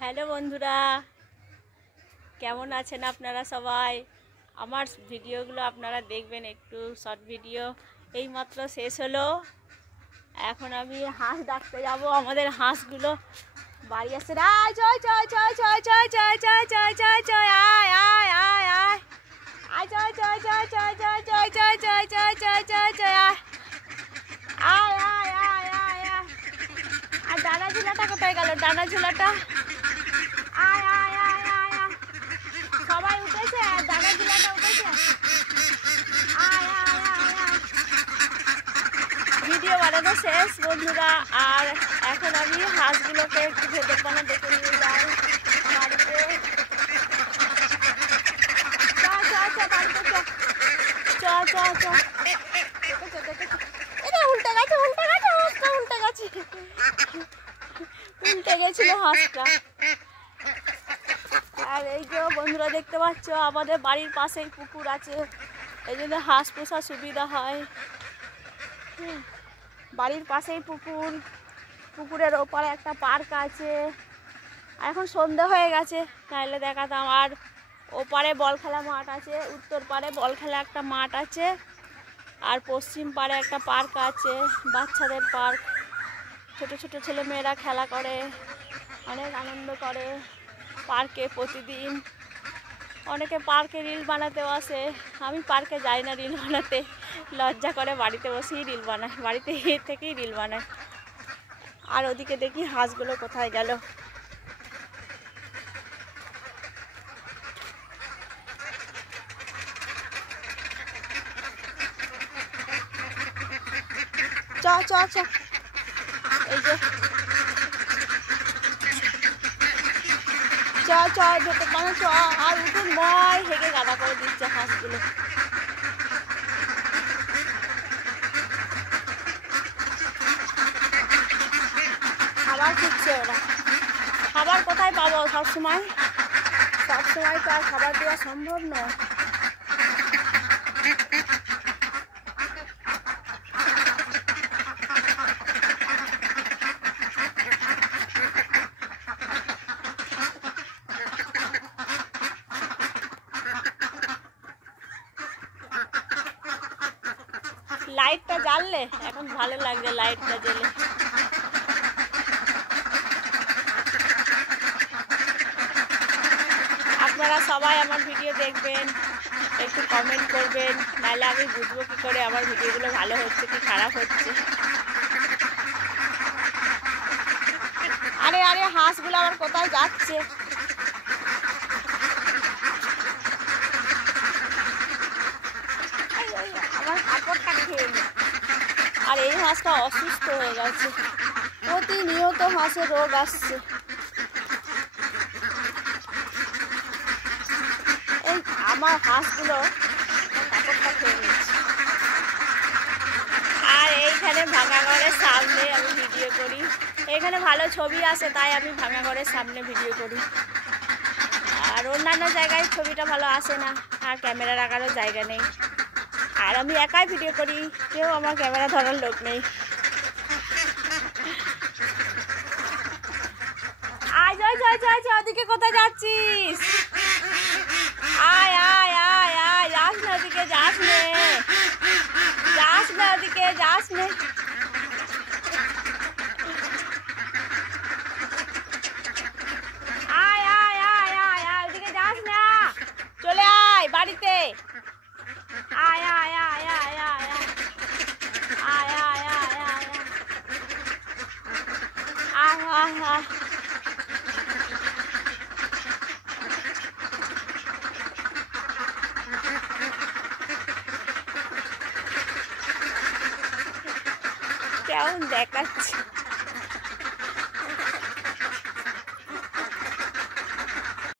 Hello বন্ধুরা, কেমন আছেন আপনারা সবাই? আমার ভিডিওগুলো আপনারা দেখবেন, একটু শর্ট ভিডিও এইমাত্র শেষ হলো। এখন আমি হাঁস ডাকতে যাব। আমাদের হাঁসগুলো বাড়ি আসছে। আয় চয় চয় চয় চয় চয় চয় চয় চয় চয় চয় আয় আয় আয় আয় আয় চয় চয় চয় চয় চয় চয় চয় চয় চয় চয় চয় চয় আয় আয় আয় আয় আয় আয়। আর ডানা ঝুলাটা কোথায় গেল? ডানা ঝুলাটা আয় আয় আয় আয় আয়। সবাই উঠেছে, ডানা ঝুলাটা উঠেছে। আয় আয় আয় আয়। ভিডিও বানানো শেষ বন্ধুরা। আর এখন আমি হাঁসগুলোকে একটু ভেতর পানা দেখে নিয়ে যাই বাড়িতে। উল্টে গেছে উল্টে গেছে হাঁসটা, উল্টে গেছে, উল্টে গেছিল হাঁসটা। আর এই যে বন্ধুরা দেখতে পাচ্ছ, আমাদের বাড়ির পাশেই পুকুর আছে, এই জন্য হাঁস পোষার সুবিধা হয়। বাড়ির পাশেই পুকুর, পুকুরের ওপারে একটা পার্ক আছে। এখন সন্ধে হয়ে গেছে, তাহলে দেখাতাম। আর ওপারে বল খেলা মাঠ আছে, উত্তর পারে বল খেলা একটা মাঠ আছে, আর পশ্চিম পারে একটা পার্ক আছে, বাচ্চাদের পার্ক। ছোট ছোট ছেলে মেয়েরা খেলা করে, অনেক আনন্দ করে পার্কে প্রতিদিন। অনেকে পার্কে রিল বানাতেও আসে। আমি পার্কে যাই না রিল বানাতে, লজ্জা করে, বাড়িতে বসেই রিল বানাই, বাড়িতে থেকেই রিল বানাই। আর ওদিকে দেখি হাঁসগুলো কোথায় গেল। চ চ চ, এই যে চ চ যেতে পারো চ। আর উঠুন ময় হেগে গাদা করে দিচ্ছে হাঁসগুলো। খাবার খুঁজছে ওরা। খাবার কোথায় পাবো? সবসময় সবসময় তো আর খাবার দেওয়া সম্ভব নয়। লাইটটা জ্বাললে এখন ভালো লাগবে, লাইটটা জ্বলে। আপনারা সবাই আমার ভিডিও দেখবেন, একটু কমেন্ট করবেন, নাহলে আমি বুঝবো কী করে আমার ভিডিওগুলো ভালো হচ্ছে কি খারাপ হচ্ছে। আরে আরে হাঁসগুলো আবার কোথায় যাচ্ছে? আমার কাপড়টা খেয়ে নি। আর এই হাঁসটা অসুস্থ হয়ে গেছে, প্রতিনিয়ত হাঁসের রোগ আসছে। এই আমার হাঁসগুলো কাপড়টা খেয়ে নিচ্ছে। আর এইখানে ভাঙা ঘরের সামনে আমি ভিডিও করি, এখানে ভালো ছবি আসে, তাই আমি ভাঙা ঘরের সামনে ভিডিও করি। আর অন্যান্য জায়গায় ছবিটা ভালো আসে না, আর ক্যামেরা রাখারও জায়গা নেই। আর আমি একাই ভিডিও করি, কেউ আমার ক্যামেরা ধরার লোক নেই। আয় জয় জয় জয় জয়, ওদিকে কোথায় যাচ্ছিস? আয় আয় আয় আয়, যাস না ওদিকে, যাস নে, যাস না ওদিকে, যাস নে। আয় আয় আয় আয় আয়, ওদিকে যাস না, চলে আয় বাড়িতে। আয় আয় আয় আয় আয় আয় আয় আয় আয় আয় আয় আয় আয়। কেমন দেখাচ্ছে?